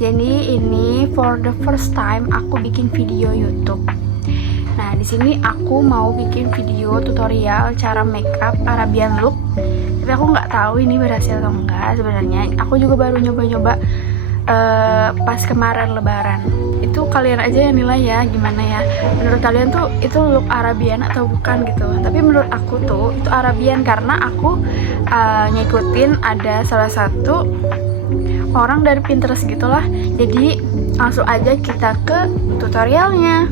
Jadi ini for the first time aku bikin video YouTube. Nah, di sini aku mau bikin video tutorial cara makeup Arabian look. Tapi aku nggak tahu ini berhasil atau enggak sebenarnya. Aku juga baru nyoba-nyoba pas kemarin Lebaran. Itu kalian aja yang nilai ya, gimana ya. Menurut kalian tuh itu look Arabian atau bukan gitu. Tapi menurut aku tuh itu Arabian karena aku ngikutin ada salah satu orang dari Pinterest gitulah. Jadi langsung aja kita ke tutorialnya.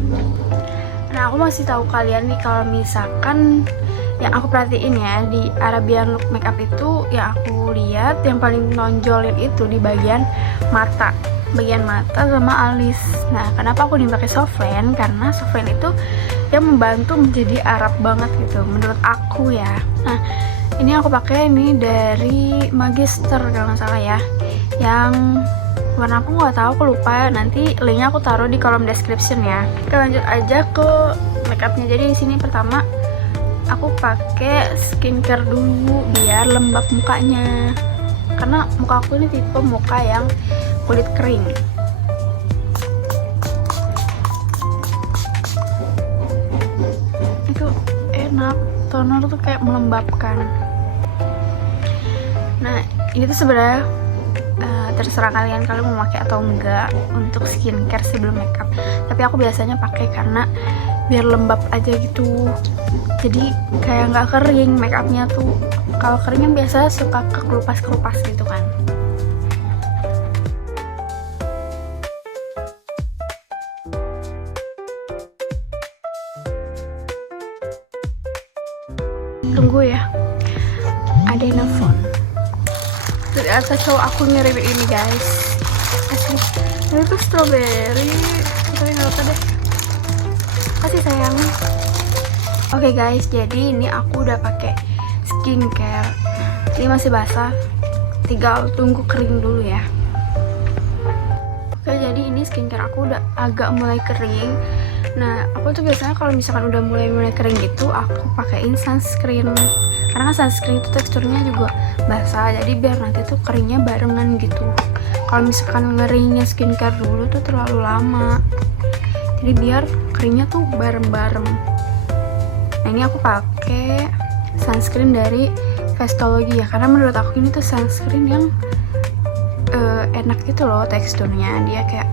Nah, aku masih tahu kalian nih kalau misalkan yang aku perhatiin ya di Arabian look makeup itu yang aku lihat yang paling nonjolin itu di bagian mata sama alis. Nah, kenapa aku dipakai softline? Karena softline itu yang membantu menjadi Arab banget gitu menurut aku ya. Nah, ini aku pakai ini dari Magister kalau nggak salah ya, yang warna aku nggak tahu, aku lupa. Nanti linknya aku taruh di kolom description ya. Kita lanjut aja ke makeupnya. Jadi di sini pertama aku pakai skincare dulu biar lembab mukanya, karena muka aku ini tipe muka yang kulit kering. Itu enak, toner tuh kayak melembabkan. Nah, ini tuh sebenarnya terserah kalian mau pakai atau enggak untuk skincare sebelum makeup. Tapi aku biasanya pakai karena biar lembab aja gitu. Jadi kayak nggak kering makeupnya tuh. Kalau kering kan biasa suka kekelupas-kelupas gitu kan. Tunggu ya, ada yang nelfon. Ternyata cowok aku ngirim ini guys. Ini tuh strawberry. Tapi nggak apa deh. Kasih sayang. Oke guys, jadi ini aku udah pakai skincare. Ini masih basah, tinggal tunggu kering dulu ya. Oke, jadi ini skincare aku udah agak mulai kering. Nah, aku tuh biasanya kalau misalkan udah mulai kering gitu, aku pakein sunscreen. Karena sunscreen itu teksturnya juga basah, jadi biar nanti tuh keringnya barengan gitu. Kalau misalkan ngeringnya skincare dulu tuh terlalu lama. Jadi biar keringnya tuh bareng-bareng. Nah, ini aku pakai sunscreen dari Vestology ya, karena menurut aku ini tuh sunscreen yang enak gitu loh teksturnya. Dia kayak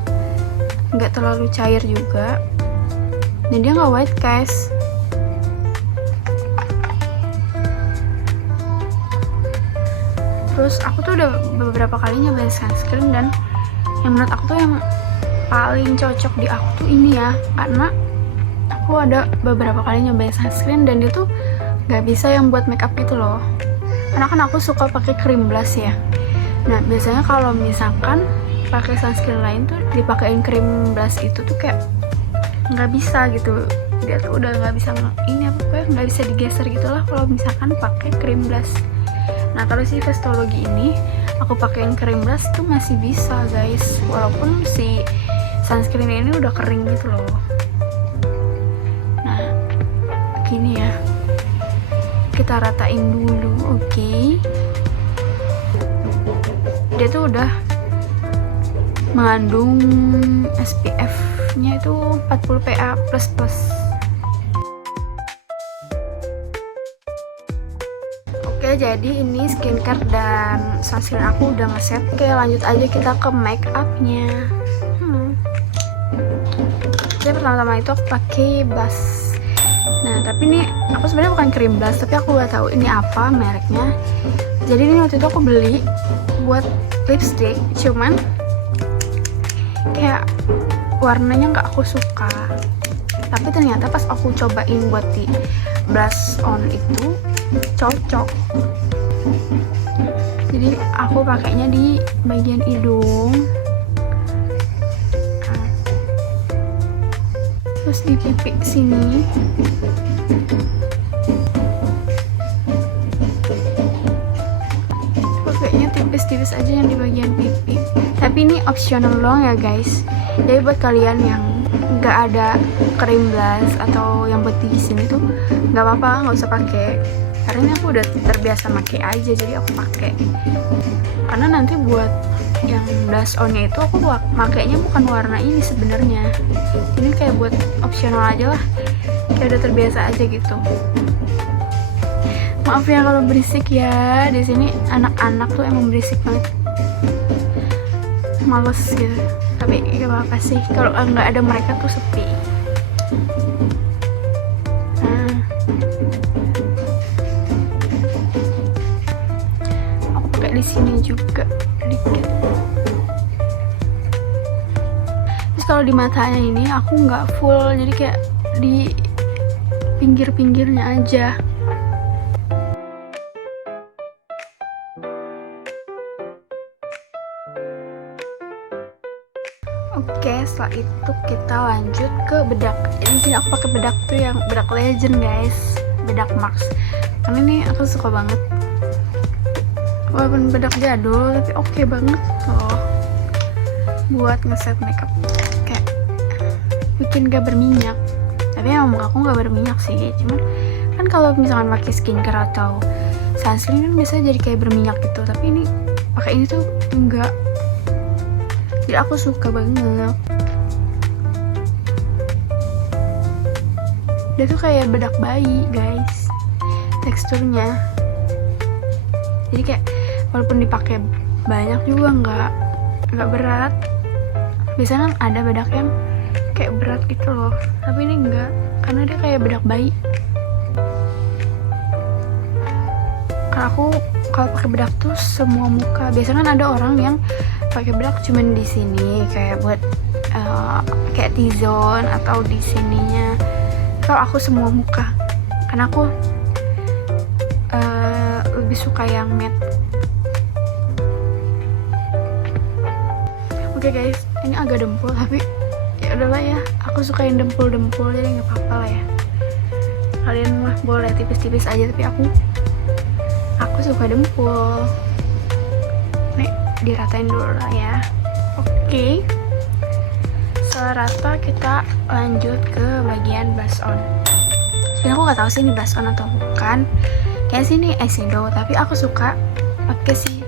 nggak terlalu cair juga, dan dia nggak white guys. Terus aku tuh udah beberapa kali nyobain sunscreen, dan yang menurut aku tuh yang paling cocok di aku tuh ini ya, karena aku ada beberapa kali nyobain sunscreen dan dia tuh nggak bisa yang buat makeup gitu loh. Karena kan aku suka pakai cream blush ya. Nah, biasanya kalau misalkan pakai sunscreen lain tuh dipakein cream blush itu tuh kayak nggak bisa gitu. Dia tuh udah nggak bisa ini apa kayak nggak bisa digeser gitulah kalau misalkan pakai cream blush. Nah, kalau si Vestology ini aku pakein cream blush tuh masih bisa guys, walaupun si sunscreen ini udah kering gitu loh. Nah, gini ya, kita ratain dulu. Oke. Dia tuh udah mengandung SPF nya itu 40 PA++. Oke, jadi ini skincare dan sunscreen aku udah ngeset. Oke, lanjut aja kita ke make upnya. Jadi pertama-tama itu aku pakai blush. Nah, tapi ini aku sebenarnya bukan cream blush, tapi aku gak tahu ini apa mereknya. Jadi ini waktu itu aku beli buat lipstick, cuman kayak warnanya nggak aku suka. Tapi ternyata pas aku cobain buat di blush on itu cocok. Jadi aku pakainya di bagian hidung, terus di pipi sini. Pakainya tipis-tipis aja yang di bagian pipi. Tapi ini optional doang ya guys. Jadi buat kalian yang nggak ada cream blush atau yang putih di sini tuh nggak apa-apa, nggak usah pakai. Karena ini aku udah terbiasa pakai aja, jadi aku pakai. Karena nanti buat yang blush onnya itu aku makainya bukan warna ini sebenarnya. Ini kayak buat opsional aja lah, kayak udah terbiasa aja gitu. Maaf ya kalau berisik ya, di sini anak-anak tuh emang berisik banget, males gitu. Tapi gak apa-apa sih, kalau nggak ada mereka tuh sepi. Aku pakai di sini juga dikit. Terus kalau di matanya ini aku nggak full, jadi kayak di pinggir-pinggirnya aja. Oke, setelah itu kita lanjut ke bedak. Jadi sini aku pakai bedak tuh yang bedak Legend guys, bedak Max. Karena ini aku suka banget. Walaupun bedak jadul, tapi oke banget loh buat ngeset makeup. Kayak bikin gak berminyak. Tapi emang muka aku gak berminyak sih. Cuman kan kalau misalkan pakai skincare atau sunscreen kan biasanya jadi kayak berminyak gitu. Tapi ini pakai ini tuh enggak. Jadi aku suka banget. Dia tuh kayak bedak bayi guys, teksturnya. Jadi kayak walaupun dipakai banyak juga nggak berat. Biasanya kan ada bedak yang kayak berat gitu loh, tapi ini enggak, karena dia kayak bedak bayi. Karena aku kalau pakai bedak tuh semua muka. Biasanya kan ada orang yang pakai bedak cuman di sini kayak buat kayak T-zone atau di sininya. Kalau aku semua muka, karena aku lebih suka yang matte. Oke guys, ini agak dempul tapi ya udahlah ya, aku suka yang dempul-dempul jadi nggak apa-apa lah ya. Kalian mah boleh tipis-tipis aja, tapi aku suka dempul. Nih diratain dulu lah ya. Oke, setelah rata kita lanjut ke bagian blush on. Sebenarnya aku nggak tahu sih ini blush on atau bukan, kayak sini eyeshadow, tapi aku suka pakai si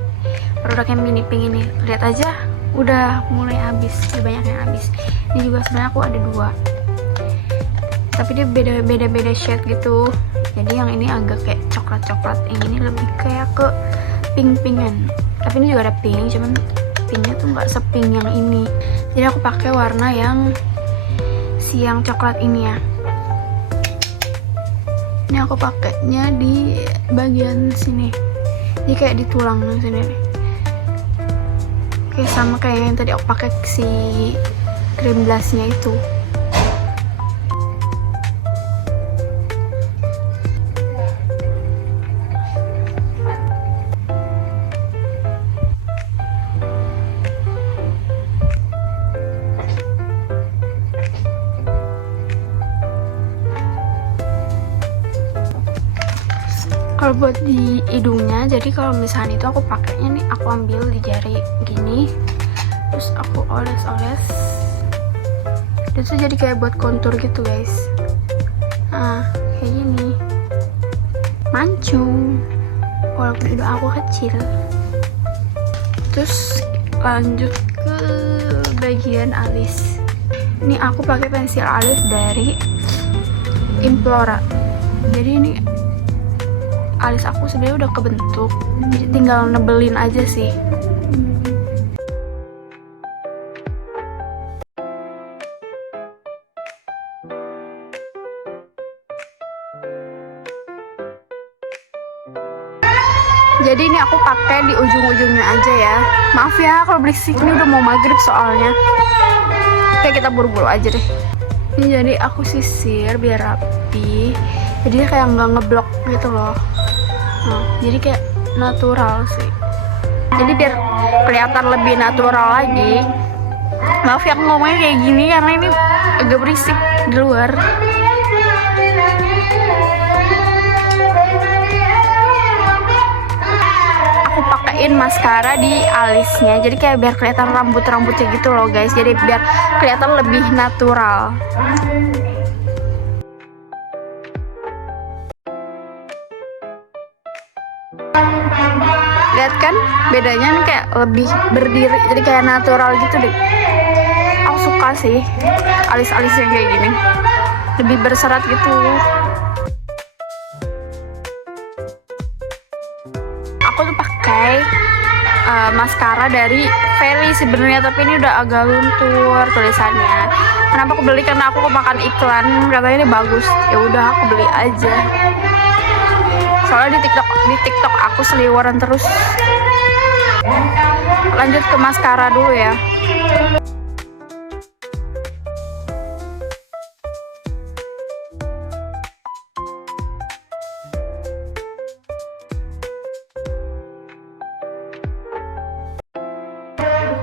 produk yang mini pink ini. Lihat aja udah mulai habis, udah banyak yang habis. Ini juga sebenarnya aku ada 2, tapi dia beda shade gitu. Jadi yang ini agak kayak coklat, yang ini lebih kayak ke pink-pinkan. Tapi ini juga ada pink, cuman pinknya tuh nggak sepink yang ini. Jadi aku pakai warna yang yang coklat ini ya. Ini aku pakainya di bagian sini, jadi kayak di tulang sini nih. Oke, sama kayak yang tadi aku pakai si cream blushnya itu. Kalau buat di hidungnya, jadi kalau misalnya itu aku pakainya nih, aku ambil di jari gini, terus aku oles-oles, itu jadi kayak buat kontur gitu guys. Nah kayak gini, mancung, walaupun hidung aku kecil. Terus lanjut ke bagian alis. Ini aku pakai pensil alis dari Implora. Jadi ini alis aku sebenarnya udah kebentuk, jadi tinggal nebelin aja sih. Jadi ini aku pakai di ujung-ujungnya aja ya. Maaf ya kalau berisik, ini udah mau maghrib soalnya. Oke, kita buru-buru aja deh. Ini jadi aku sisir biar rapi, jadi kayak nggak ngeblok gitu loh. Nah, jadi kayak natural sih. Jadi biar kelihatan lebih natural lagi. Maaf ya aku ngomongnya kayak gini karena ini agak berisik di luar. Aku pakein maskara di alisnya, jadi kayak biar kelihatan rambut-rambutnya gitu loh guys. Jadi biar kelihatan lebih natural. Lihat kan bedanya nih, kayak lebih berdiri, jadi kayak natural gitu deh. Aku suka sih alis-alis yang kayak gini, lebih berserat gitu. Aku tuh pakai maskara dari Fairy sebenarnya, tapi ini udah agak luntur tulisannya. Kenapa aku beli? Karena aku kemakan iklan, katanya ini bagus. Ya udah aku beli aja. Soalnya di TikTok aku seliweran terus. Lanjut ke maskara dulu ya.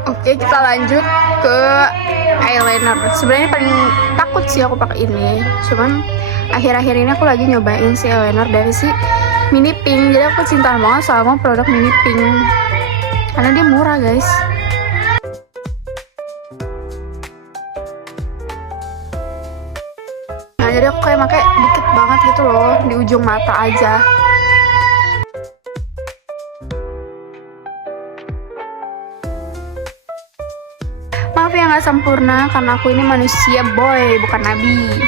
Oke, kita lanjut ke eyeliner. Sebenarnya paling takut sih aku pakai ini, cuman akhir-akhir ini aku lagi nyobain si eyeliner dari si Mini Pink. Jadi aku cinta banget sama produk Mini Pink karena dia murah, guys. Nah, jadi aku kayak pakai dikit banget gitu loh, di ujung mata aja. Maaf ya nggak sempurna, karena aku ini manusia boy, bukan nabi.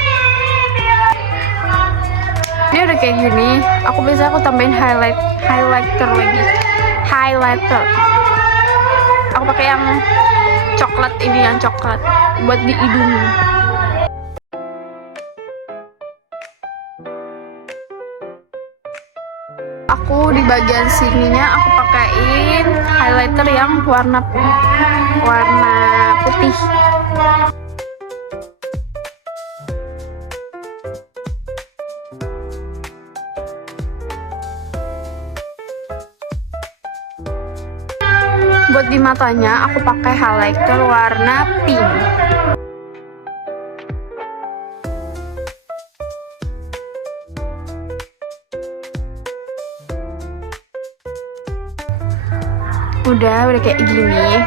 Ini udah kayak gini, aku tambahin highlighter lagi. Aku pakai yang coklat ini, yang coklat buat di hidung. Aku di bagian sininya aku pakaiin highlighter yang warna putih. Buat di matanya aku pakai highlighter warna pink. Udah kayak gini.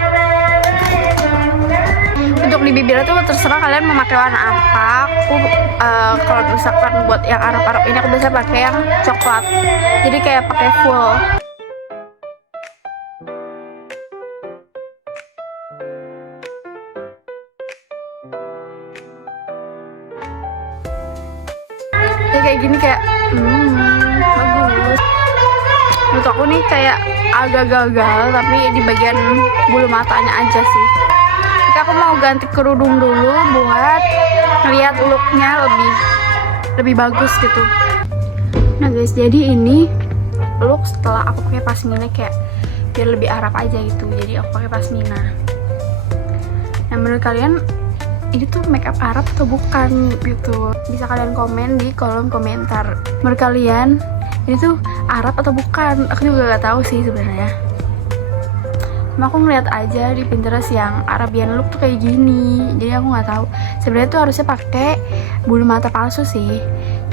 Untuk di bibir tuh terserah kalian mau pakai warna apa. Aku kalau misalkan buat yang Arab ini aku biasa pakai yang coklat. Jadi kayak pakai full. Jadi kayak gini kayak bagus. Untuk aku nih kayak agak gagal, tapi di bagian bulu matanya aja sih. Jadi aku mau ganti kerudung dulu buat ngeliat looknya lebih bagus gitu. Nah guys, jadi ini look setelah aku pakai pasmina, kayak biar lebih Arab aja gitu. Jadi aku pakai pasmina. Nah menurut kalian ini tuh makeup Arab atau bukan gitu? Bisa kalian komen di kolom komentar. Menurut kalian ini tuh Arab atau bukan? Aku juga gak tahu sih sebenarnya. Cuma aku ngeliat aja di Pinterest yang Arabian look tuh kayak gini. Jadi aku nggak tahu. Sebenarnya tuh harusnya pakai bulu mata palsu sih.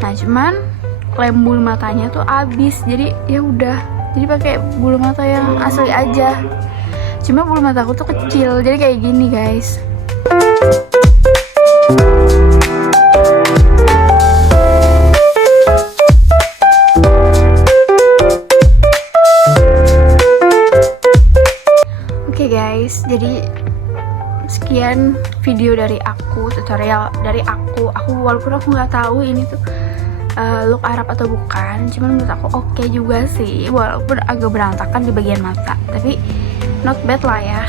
Nah cuman lem bulu matanya tuh abis. Jadi ya udah. Jadi pakai bulu mata yang asli aja. Cuma bulu mataku tuh kecil. Jadi kayak gini guys. Guys, jadi sekian video dari aku, tutorial dari aku walaupun aku nggak tahu ini tuh look Arab atau bukan, cuman menurut aku oke juga sih, walaupun agak berantakan di bagian mata, tapi not bad lah ya.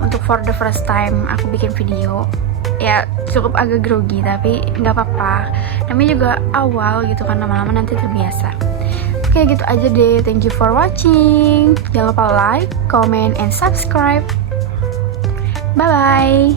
Untuk for the first time aku bikin video, ya cukup agak grogi tapi nggak apa-apa, namanya juga awal gitu kan, lama-lama nanti terbiasa. Oke, gitu aja deh. Thank you for watching. Jangan lupa like, comment, and subscribe. Bye-bye.